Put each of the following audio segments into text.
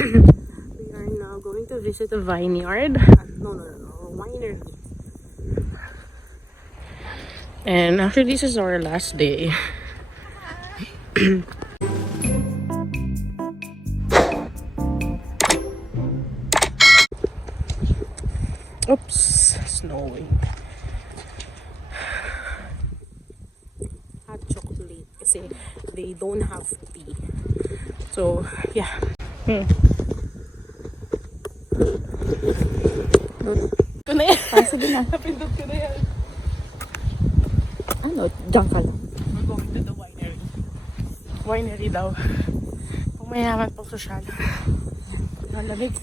We are now going to visit a vineyard. No, winery. And actually, this is our last day. Oops, snowing. Hot chocolate kasi they don't have tea. So, yeah. Ito na yan. Sige na. Napindot ko na yan. Ano? Diyan ka lang. We're going to the winery. Winery daw. Kung mayaman pang sosyal. Malamig.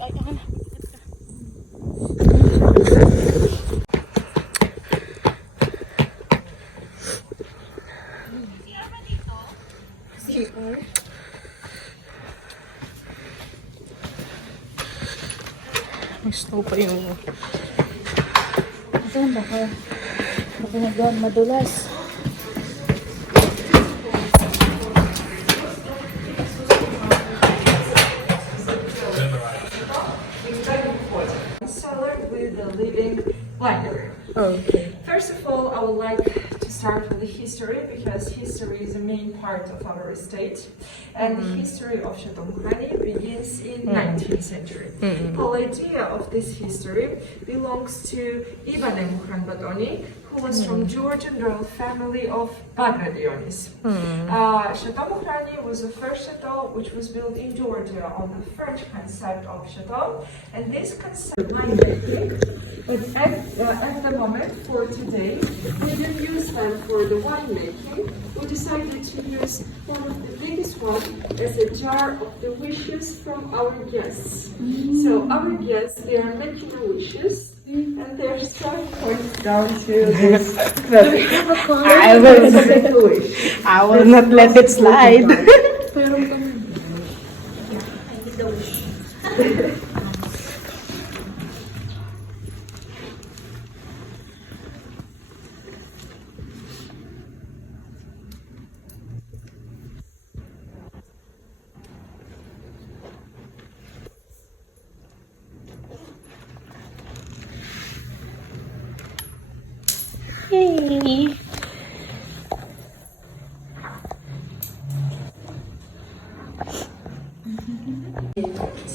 Ay, may snow pa yung... Ito, baka nagawang madulas. Cellar with the living blender. Okay. First of all, I would like to start with the history because history is a main part of our estate, and the history of Chateau Mukhrani begins in 19th century. The whole idea of this history belongs to Ellaine Ramirez, who was from Georgian royal family of Bagrationis. Chateau Mukhrani was the first chateau which was built in Georgia on the French concept of chateau, and this concept but at the moment for today, we didn't use them for the winemaking. We decided to use one of the biggest one as a jar of the wishes from our guests. So our guests, they are making the wishes. And they're starting points down to this. I will not let it slide. Hey.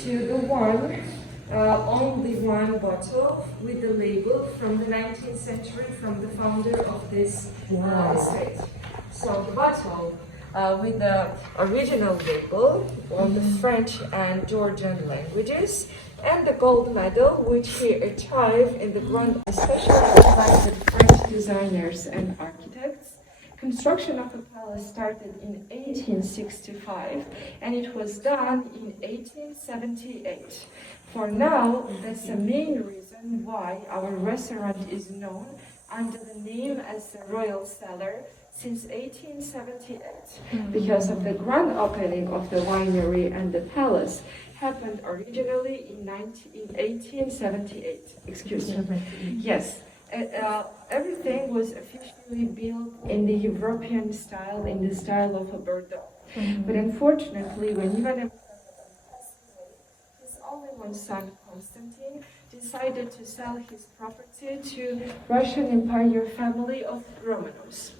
To the one, only one bottle with the label from the 19th century from the founder of this estate. So the bottle with the original label on the French and Georgian languages, and the gold medal which he achieved in the Grand, especially by the French designers and architects. Construction of the palace started in 1865 and it was done in 1878. For now, that's the main reason why our restaurant is known under the name as the Royal Cellar since 1878, because of the grand opening of the winery and the palace happened originally in 1878. Excuse me. Yes. Everything was officially built in the European style, in the style of a Bordeaux. But unfortunately, when Ivan his only one son, Constantine, decided to sell his property to Russian Empire family of Romanovs.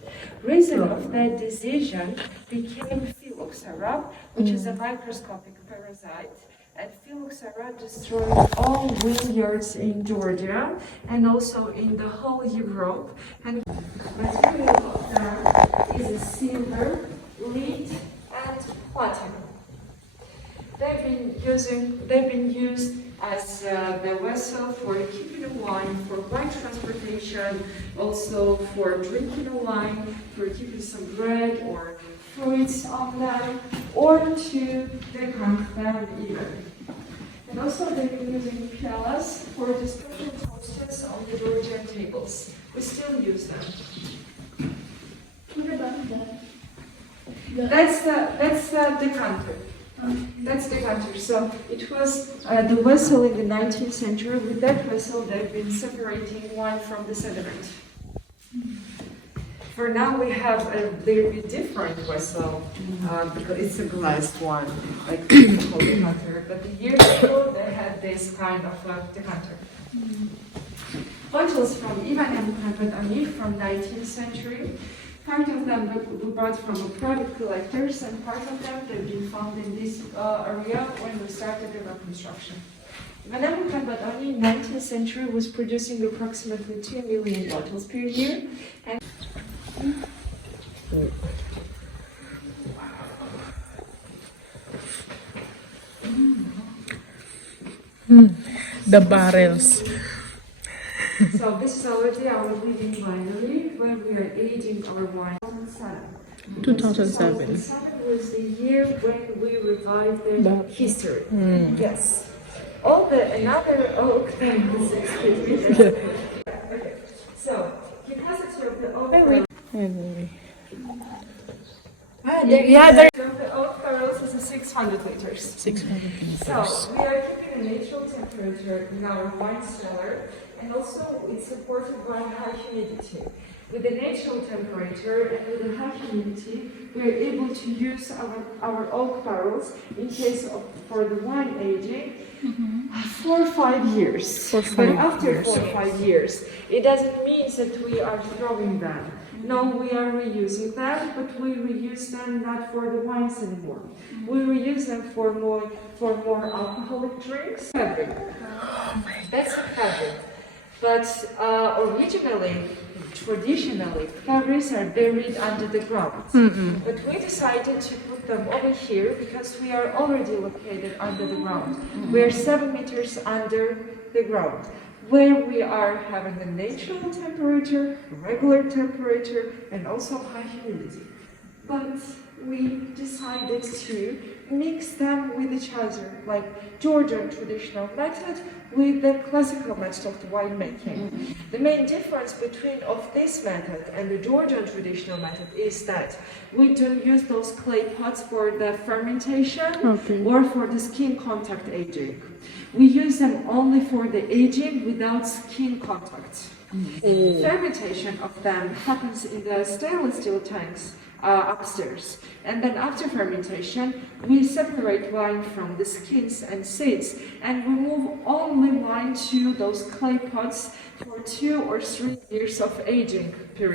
Reason of that decision became phylloxera, which is a microscopic parasite. And phylloxera destroyed all vineyards in Georgia and also in the whole Europe. And material of that is silver, lead, and platinum. They've been used as the vessel for keeping the wine, for wine transportation, also for drinking the wine, for keeping some bread or fruits on them, or to decant them even. And also they've been using pialas for the special toasters on the Georgian tables. We still use them. What about that? That's the decanter. That's the decanter. So it was the vessel in the 19th century. With that vessel, they've been separating wine from the sediment. For now, we have a very different vessel because it's a glass one, like typical decanter. But the years ago, they had this kind of decanter. Bottles from Ellaine Ramirez from 19th century. Part of them were bought from private collectors, and part of them they've been found in this area when we started the reconstruction. Ellaine Ramirez in 19th century was producing approximately 2 million bottles per year. And The barrels. so this is already our living winery where we are aging our wine. 2007. 2007 was the year when we revived the history. Yes. All the another oak that was okay. So capacity of the oak barrels. Anyway. There. The oak barrels is 600 liters. 600 So liters. we are keeping a natural temperature in our wine cellar, and also it's supported by high humidity. With the natural temperature and with the high humidity, we are able to use our oak barrels in case of for the wine aging 4 or 5 years. But after 4 or 5 years, it doesn't mean that we are throwing them. No, we are reusing them, but we reuse them not for the wines anymore. We reuse them for more alcoholic drinks. That's a habit. But traditionally, fabrics are buried under the ground. But we decided to put them over here because we are already located under the ground. We are 7 meters under the ground, where we are having a natural temperature, regular temperature, and also high humidity. But we decided to mix them with each other, like Georgian traditional method with the classical method of the winemaking. The main difference between of this method and the Georgian traditional method is that we don't use those clay pots for the fermentation or for the skin contact aging. We use them only for the aging without skin contact. Fermentation of them happens in the stainless steel tanks upstairs, and then after fermentation we separate wine from the skins and seeds and remove only wine to those clay pots for 2 or 3 years of aging period.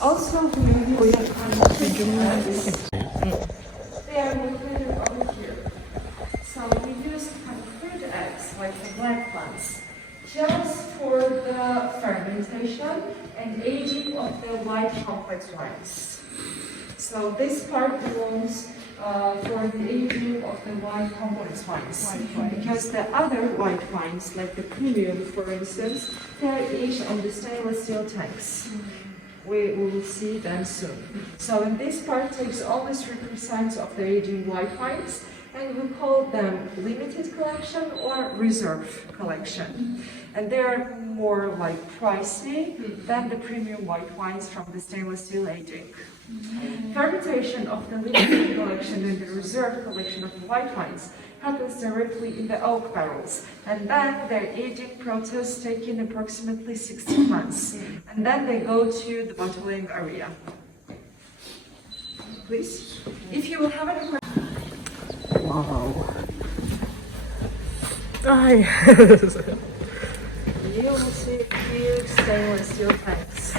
Also, we use they are located over here. So we use fruit eggs, like the black ones, just for the fermentation and aging of the white complex wines. So this part belongs for the aging of the white complex wines. Because the other white wines, like the premium, for instance, they are aged on the stainless steel tanks. We will see them soon. So in this part takes only 3% of the aging white wines, and we call them limited collection or reserve collection. And they are more like pricey than the premium white wines from the stainless steel aging. Fermentation of the limited collection and the reserve collection of the white wines happens directly in the oak barrels, and then their aging process taking approximately 16 months, and then they go to the bottling area. Please, if you will have any questions. Wow. You will see huge stainless steel tanks.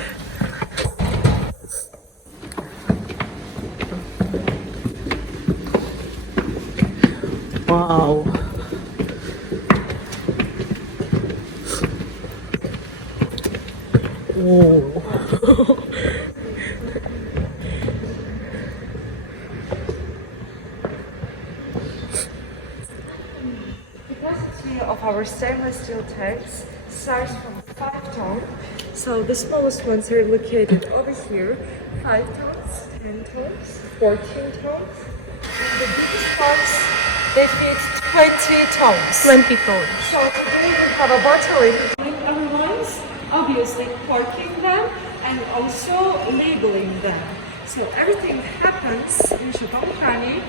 Wow. Oh. The capacity of our stainless steel tanks starts from 5 tons. So the smallest ones are located over here, 5 tons, 10 tons, 14 tons. And the biggest ones, they fit 20 tons. 20 tons. So today we have a bottling obviously parking them and also labeling them. So everything happens in Chateau Mukhrani,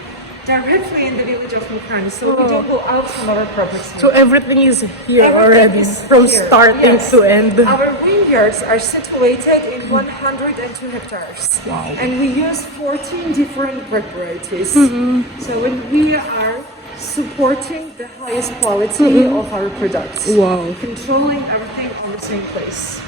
directly in the village of Mukhrani. So we don't go out from our property. So everything is here Everything already, is from here, starting yes. to end. Our vineyards are situated in 102 hectares. Wow. And we use 14 different grape varieties. So when we are supporting the highest quality of our products. Wow. Controlling everything on the same place.